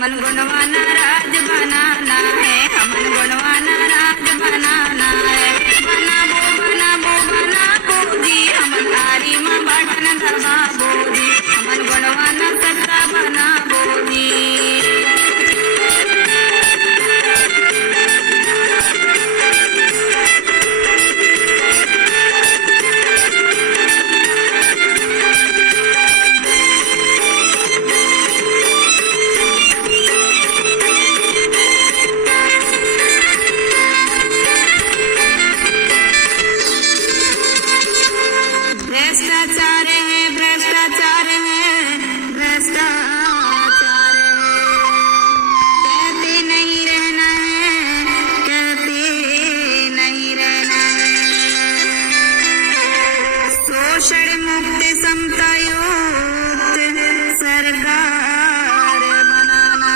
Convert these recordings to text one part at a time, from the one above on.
हमन गुणवाना राज बनाना है, हमन गुणवाना राज बनाना है। बनाबो जी हमन आरी माँ बाटन दबाबो जी, हमन गुणवाना सत्ता बनाबो जी। भ्रष्टाचार है, भ्रष्टाचार है, भ्रष्टाचार है। कहते नहीं रहना है, कहते नहीं रहना है। शोषण मुक्त समता युक्त सरकार बनाना है।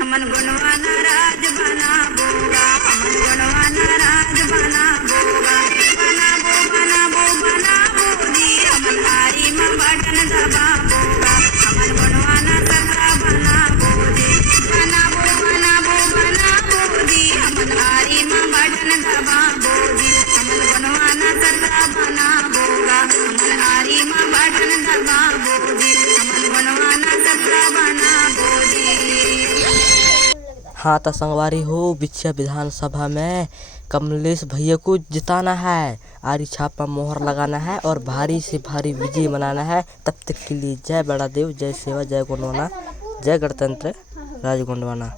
हमन गुणवाना राज बनाबोगा, हमन गुणवाना राज बनाबोगा। बनाबो जी हमन आरी माँ बाटन दबाबोगा, हमन गुणवाना सत्ता बनाबो जी। बनाबो जी हमन आरी माँ बाटन दबाबो जी, हमन गुणवाना सत्ता बनाबोगा, हमन आरी माँ बाटन दबाबो जी, हमन गुणवाना सत्ता बनाबो जी। हाँ तो संगवारी हो, बिछिया विधानसभा में कमलेश भैया को जिताना है, आरी छाप पर मोहर लगाना है और भारी से भारी विजय मनाना है। तब तक के लिए जय बड़ा देव, जय सेवा, जय गोंडवाना, जय गणतंत्र राज गोंडवाना।